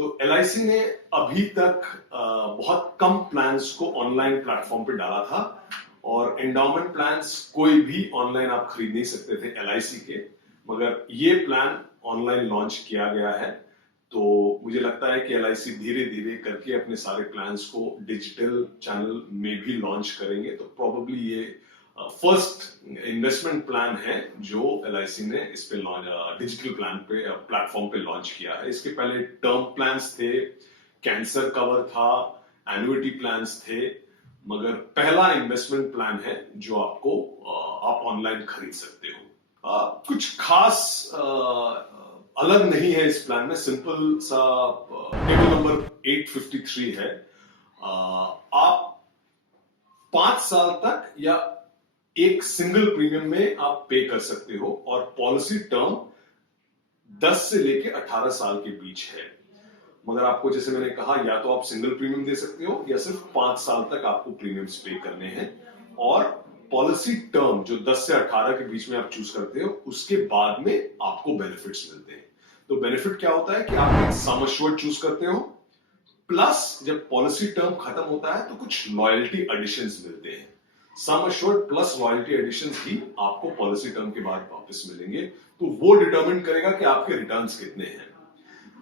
तो एलआईसी ने अभी तक बहुत कम प्लान्स को ऑनलाइन प्लेटफॉर्म पे डाला था और एंडाउमेंट प्लान्स कोई भी ऑनलाइन आप खरीद नहीं सकते थे एलआईसी के, मगर ये प्लान ऑनलाइन लॉन्च किया गया है। तो मुझे लगता है कि एलआईसी धीरे धीरे करके अपने सारे प्लान्स को डिजिटल चैनल में भी लॉन्च करेंगे। तो प्रोबेबली ये फर्स्ट इन्वेस्टमेंट प्लान है जो एलआईसी ने इस पे लॉन्च डिजिटल प्लान पे प्लेटफॉर्म पे लॉन्च किया है। इसके पहले टर्म प्लान्स थे, कैंसर कवर था, एन्युइटी प्लान्स थे, मगर पहला इन्वेस्टमेंट प्लान है जो आपको आप ऑनलाइन खरीद सकते हो। कुछ खास अलग नहीं है इस प्लान में, सिंपल सा टेबल नंबर 853 है। आप 5 साल तक या एक सिंगल प्रीमियम में आप पे कर सकते हो और पॉलिसी टर्म 10 से लेके 18 साल के बीच है। मगर आपको जैसे मैंने कहा, या तो आप सिंगल प्रीमियम दे सकते हो या सिर्फ 5 साल तक आपको प्रीमियम्स पे करने हैं। और पॉलिसी टर्म जो 10 से 18 के बीच में आप चूज करते हो, उसके बाद में आपको बेनिफिट्स मिलते हैं। तो बेनिफिट क्या होता है कि आप एक सम एश्योर्ड चूज करते हो, प्लस जब पॉलिसी टर्म खत्म होता है तो कुछ लॉयल्टी एडिशंस मिलते हैं। Sum assured plus loyalty additions ही आपको पॉलिसी टर्म के बाद वापस मिलेंगे। तो वो डिटरमिन करेगा कि आपके रिटर्न्स कितने हैं।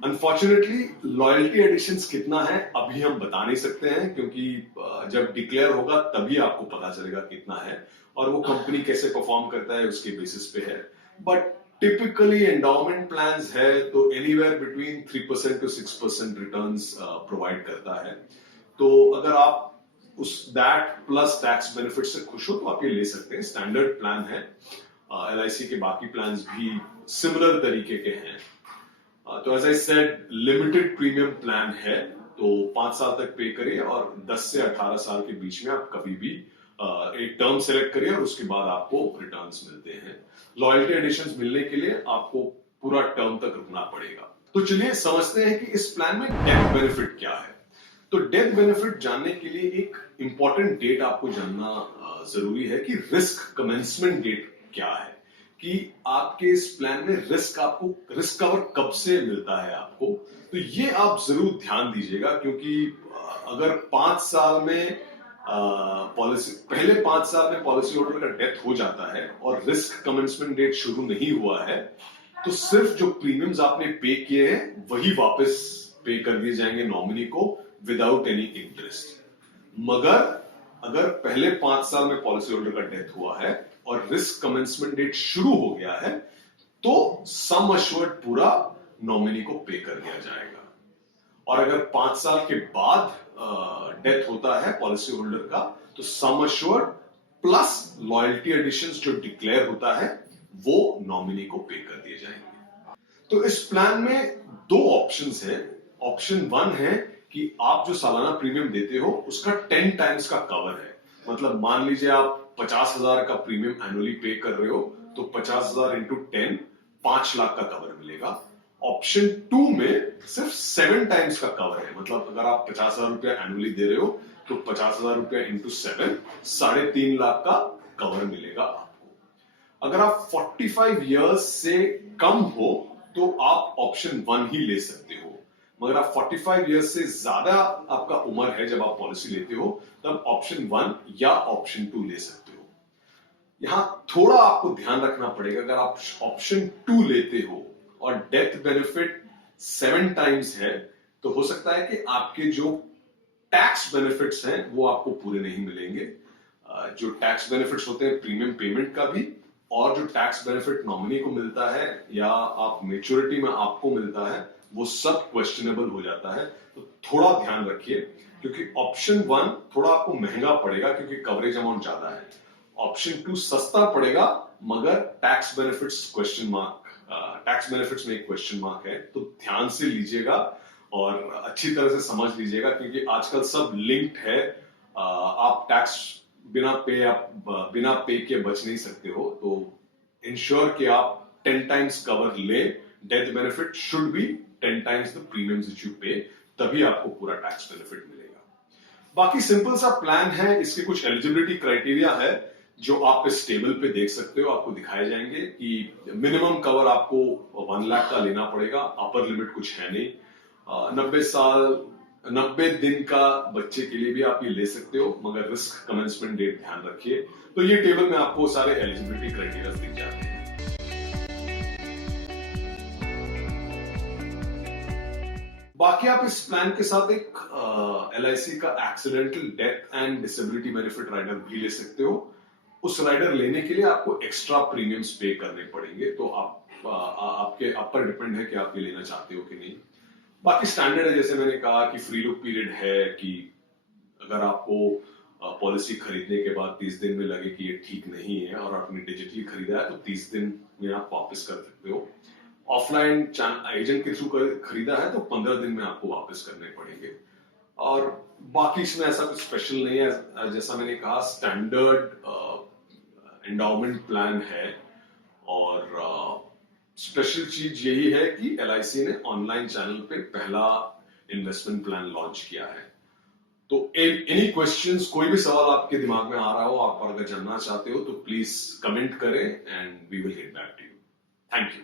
अनफॉर्चुनेटली लॉयल्टी एडिशंस कितना है अभी हम बता नहीं सकते हैं, क्योंकि जब डिक्लेयर होगा तभी आपको पता चलेगा कितना है और वो कंपनी कैसे परफॉर्म करता है उसके बेसिस पे है। बट टिपिकली एंडाउमेंट प्लान्स है तो anywhere between 3% to 6% returns provide करता है। तो अगर आप उस दैट प्लस टैक्स बेनिफिट से खुश हो तो आप ये ले सकते हैं। स्टैंडर्ड प्लान है, एलआईसी के बाकी प्लान्स भी सिमिलर तरीके के हैं। तो as I said, limited premium plan है, तो 5 साल तक पे करिए और 10 से 18 साल के बीच में आप कभी भी एक टर्म सेलेक्ट करिए और उसके बाद आपको रिटर्न्स मिलते हैं। लॉयल्टी एडिशंस मिलने के लिए आपको पूरा टर्म तक रुकना पड़ेगा। तो चलिए समझते हैं कि इस प्लान में डेथ बेनिफिट क्या है। तो डेथ बेनिफिट जानने के लिए एक इंपॉर्टेंट डेट आपको जानना जरूरी है कि रिस्क कमेंसमेंट डेट क्या है, कि आपके इस प्लान में रिस्क कवर कब से मिलता है आपको। तो ये आप जरूर ध्यान दीजिएगा, क्योंकि अगर 5 साल में पहले 5 साल में पॉलिसी होल्डर का डेथ हो जाता है और रिस्क कमेंसमेंट डेट शुरू नहीं हुआ है, तो सिर्फ जो प्रीमियम्स आपने पे किए हैं वही वापस पे कर दिए जाएंगे नॉमिनी को विदाउट एनी इंटरेस्ट। मगर अगर पहले 5 साल में पॉलिसी होल्डर का डेथ हुआ है और रिस्क कमेंसमेंट डेट शुरू हो गया है, तो सम एश्योर्ड पूरा नॉमिनी को पे कर दिया जाएगा। और अगर 5 साल के बाद डेथ होता है पॉलिसी होल्डर का, तो sum assured plus loyalty additions जो डिक्लेयर होता है वो नॉमिनी को पे कर दिए जाएंगे। तो इस प्लान में 2 ऑप्शंस हैं। ऑप्शन 1 है कि आप जो सालाना प्रीमियम देते हो उसका 10 टाइम्स का कवर है। मतलब मान लीजिए आप 50,000 का प्रीमियम एनुअली पे कर रहे हो, तो 50,000 इंटू 10 5 लाख का कवर मिलेगा। ऑप्शन 2 में सिर्फ 7 टाइम्स का कवर है। मतलब अगर आप 50,000 रुपया एनुअली दे रहे हो तो 50,000 रुपया इंटू 7 3.5 लाख का कवर मिलेगा आपको। अगर आप 45 इयर्स से कम हो तो आप ऑप्शन 1 ही ले सकते हो, मगर आप 45 इयर्स से ज्यादा आपका उम्र है जब आप पॉलिसी लेते हो, तब ऑप्शन 1 या ऑप्शन 2 ले सकते हो। यहां थोड़ा आपको ध्यान रखना पड़ेगा, अगर आप ऑप्शन 2 लेते हो और डेथ बेनिफिट 7 टाइम्स है, तो हो सकता है कि आपके जो टैक्स बेनिफिट्स हैं वो आपको पूरे नहीं मिलेंगे। जो टैक्स बेनिफिट्स होते हैं प्रीमियम पेमेंट का भी, और जो टैक्स बेनिफिट नॉमिनी को मिलता है या आप मेच्योरिटी में आपको मिलता है, वो सब क्वेश्चनेबल हो जाता है। तो थोड़ा ध्यान रखिए, क्योंकि ऑप्शन 1 थोड़ा आपको महंगा पड़ेगा क्योंकि कवरेज अमाउंट ज्यादा है। ऑप्शन 2 सस्ता पड़ेगा, मगर टैक्स बेनिफिट्स में एक क्वेश्चन मार्क है। तो ध्यान से लीजिएगा और अच्छी तरह से समझ लीजिएगा, क्योंकि आजकल सब लिंक्ड है। आप टैक्स बिना पे के बच नहीं सकते हो। तो इंश्योर कि आप 10 टाइम्स कवर ले। Death benefit should be 10 times the premiums which you पे, तभी आपको पूरा टैक्स बेनिफिट मिलेगा। बाकी सिंपल सा प्लान है। इसके कुछ एलिजिबिलिटी क्राइटेरिया है जो आप इस टेबल पे देख सकते हो, आपको दिखाए जाएंगे कि मिनिमम कवर आपको 1 लाख का लेना पड़ेगा, अपर लिमिट कुछ है नहीं। 90 दिन का बच्चे के लिए भी आप ये ले सकते हो, मगर रिस्क कमेंसमेंट डेट ध्यान रखिए। तो ये टेबल में आपको सारे एलिजिबिलिटी क्राइटेरिया दिख जाते हैं। बाकी आप इस प्लान के साथ एक LIC का accidental death and disability benefit rider भी ले सकते हो। उस राइडर लेने के लिए आपको एक्स्ट्रा प्रीमियम्स पे करने पड़ेंगे, तो आपके आप पर डिपेंड है कि आप ये लेना चाहते हो कि नहीं। बाकी स्टैंडर्ड है, जैसे मैंने कहा कि फ्री लुक पीरियड है, कि अगर आपको पॉलिसी खरीदने के बाद 30 दिन में लगे कि ये ठीक नहीं है और आपने डिजिटली खरीदा है, तो 30 दिन में आप वापस कर सकते हो। ऑफलाइन एजेंट के थ्रू खरीदा है तो 15 दिन में आपको वापस करने पड़ेंगे। और बाकी इसमें ऐसा कुछ स्पेशल नहीं है, जैसा मैंने कहा स्टैंडर्ड एंडाउमेंट प्लान है। और स्पेशल चीज यही है कि LIC ने ऑनलाइन चैनल पे पहला इन्वेस्टमेंट प्लान लॉन्च किया है। तो एनी क्वेश्चंस, कोई भी सवाल आपके दिमाग में आ रहा हो, आप अगर जानना चाहते हो तो प्लीज कमेंट करें and we will get back to you. Thank you.